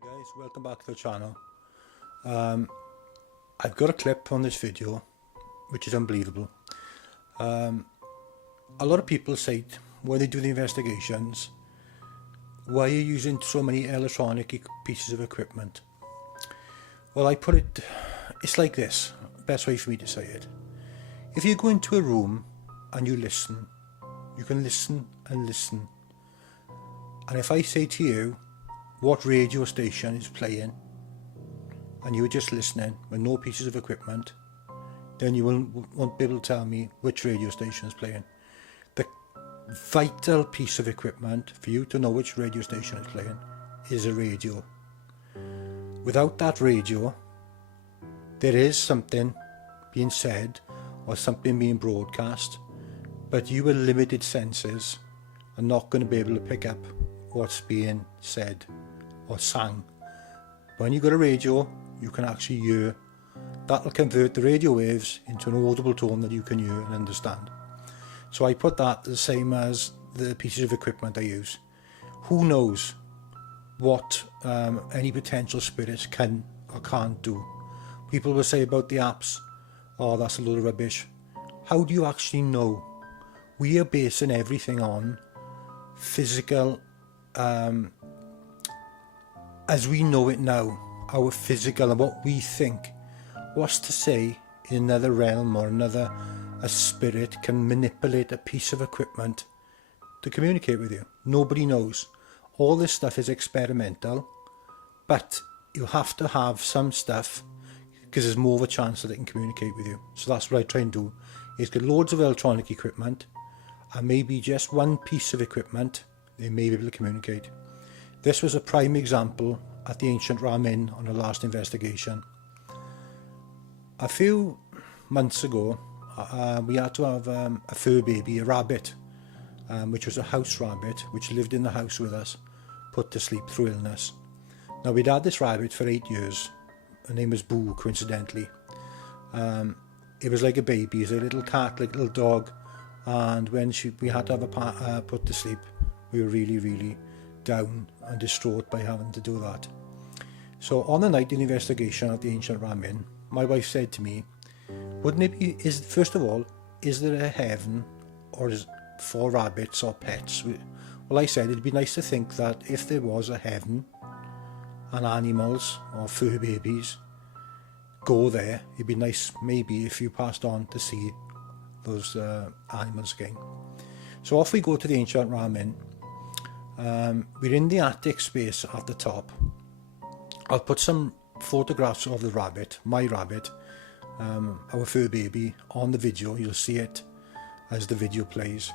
Hi guys, welcome back to the channel. I've got a clip on this video which is unbelievable. A lot of people say when they do the investigations, why are you using so many electronic pieces of equipment? Well, I put it, it's like this, best way for me to say it. If you go into a room and you listen, you can listen and listen. And if I say to you, what radio station is playing, and you were just listening with no pieces of equipment, then you won't be able to tell me which radio station is playing. The vital piece of equipment for you to know which radio station is playing is a radio. Without that radio, there is something being said or something being broadcast, but you with limited senses are not going to be able to pick up what's being said or sang. When you got a radio, you can actually hear. That'll convert the radio waves into an audible tone that you can hear and understand. So I put that the same as the pieces of equipment I use. Who knows what any potential spirits can or can't do? People will say about the apps, oh, that's a load of rubbish. How do you actually know? We are basing everything on physical, as we know it now, our physical and what we think. What's to say in another realm or a spirit can manipulate a piece of equipment to communicate with you? Nobody knows. All this stuff is experimental, but you have to have some stuff because there's more of a chance that it can communicate with you. So that's what I try and do, is get loads of electronic equipment and maybe just one piece of equipment they may be able to communicate. This was a prime example at the Ancient Ram Inn on the last investigation. A few months ago, we had to have a fur baby, a rabbit, which was a house rabbit, which lived in the house with us, put to sleep through illness. Now, we'd had this rabbit for 8 years. Her name was Boo, coincidentally. It was like a baby, it's a little cat, like a little dog, and when we had to have her put to sleep, we were really, really down and distraught by having to do that. So on the night in the investigation at the Ancient Ram Inn, my wife said to me, wouldn't it be, first of all, is there a heaven or for rabbits or pets? Well, I said it'd be nice to think that if there was a heaven and animals or fur babies go there, it'd be nice maybe if you passed on to see those animals again. So off we go to the Ancient Ram Inn. We're in the attic space at the top. I'll put some photographs of the rabbit, my rabbit, our fur baby, on the video. You'll see it as the video plays.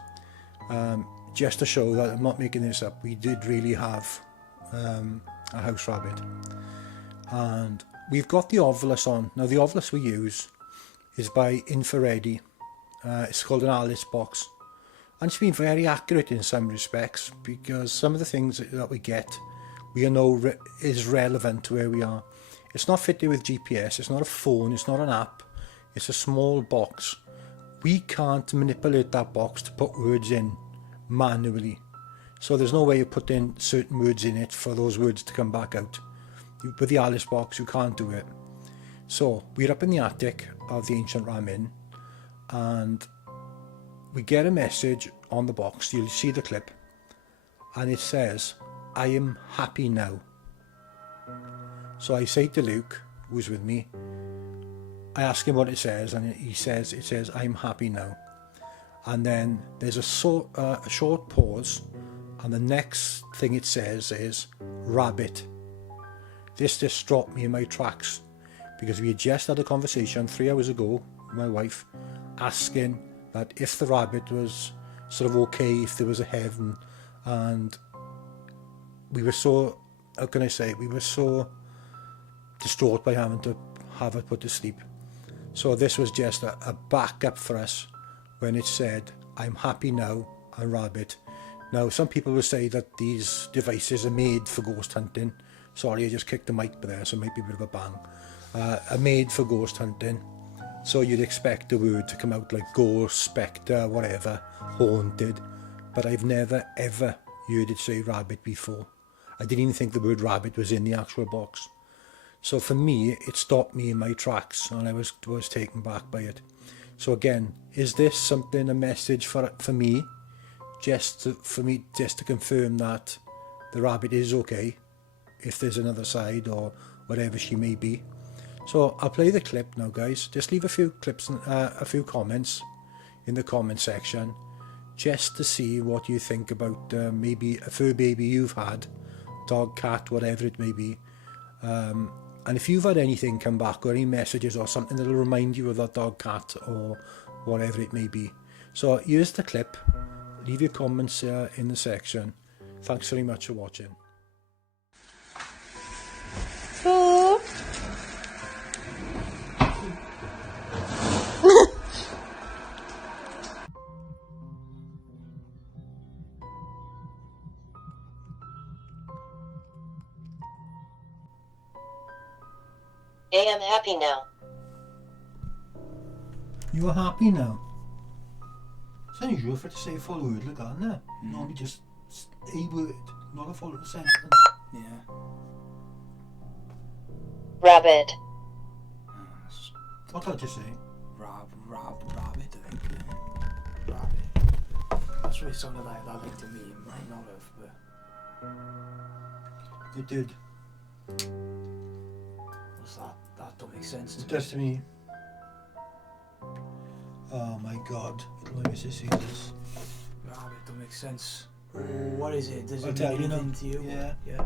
Just to show that I'm not making this up, we did really have a house rabbit. And we've got the Ovilus on. Now the Ovilus we use is by Infrared. It's called an Alice box. And it's been very accurate in some respects, because some of the things that we get, we know is relevant to where we are. It's not fitted with GPS, it's not a phone, it's not an app, it's a small box. We can't manipulate that box to put words in manually. So there's no way of putting certain words in it for those words to come back out. With the Alice box, you can't do it. So we're up in the attic of the Ancient Ram Inn, and we get a message on the box. You'll see the clip, and it says, I am happy now. So I say to Luke, who's with me, I ask him what it says, and it says, I'm happy now. And then there's a short pause, and the next thing it says is, rabbit. This just dropped me in my tracks, because we had just had a conversation 3 hours ago with my wife, asking that if the rabbit was sort of okay, if there was a heaven, and we were so, how can I say, we were so distraught by having to have her put to sleep. So this was just a backup for us when it said, I'm happy now, and rabbit. Now, some people will say that these devices are made for ghost hunting. Sorry, I just kicked the mic there, so it might be a bit of a bang. Are made for ghost hunting. So you'd expect the word to come out like ghost, spectre, whatever, haunted. But I've never ever heard it say rabbit before. I didn't even think the word rabbit was in the actual box. So for me, it stopped me in my tracks, and I was taken back by it. So again, is this something, a message for me, just to confirm that the rabbit is okay, if there's another side or whatever she may be. So I'll play the clip now, guys. Just leave a few clips, a few comments in the comment section, just to see what you think about maybe a fur baby you've had, dog, cat, whatever it may be. And if you've had anything come back, or any messages or something that'll remind you of that dog, cat, or whatever it may be. So here's the clip. Leave your comments in the section. Thanks very much for watching. Boo! I am happy now. You are happy now? It's unusual for it to say a full word like that, isn't it? Normally just a word, not a full sentence. Yeah. Rabbit. What did you say? Rabbit, I think. Rabbit. That's what it sounded like that to me. It might not have, but It did. what's that? That don't make sense It to me. does to me. Oh my god. Let me see this. Rabbit don't make sense. What is it? Does I'll it tell mean you now. anything to you? Yeah. Yeah.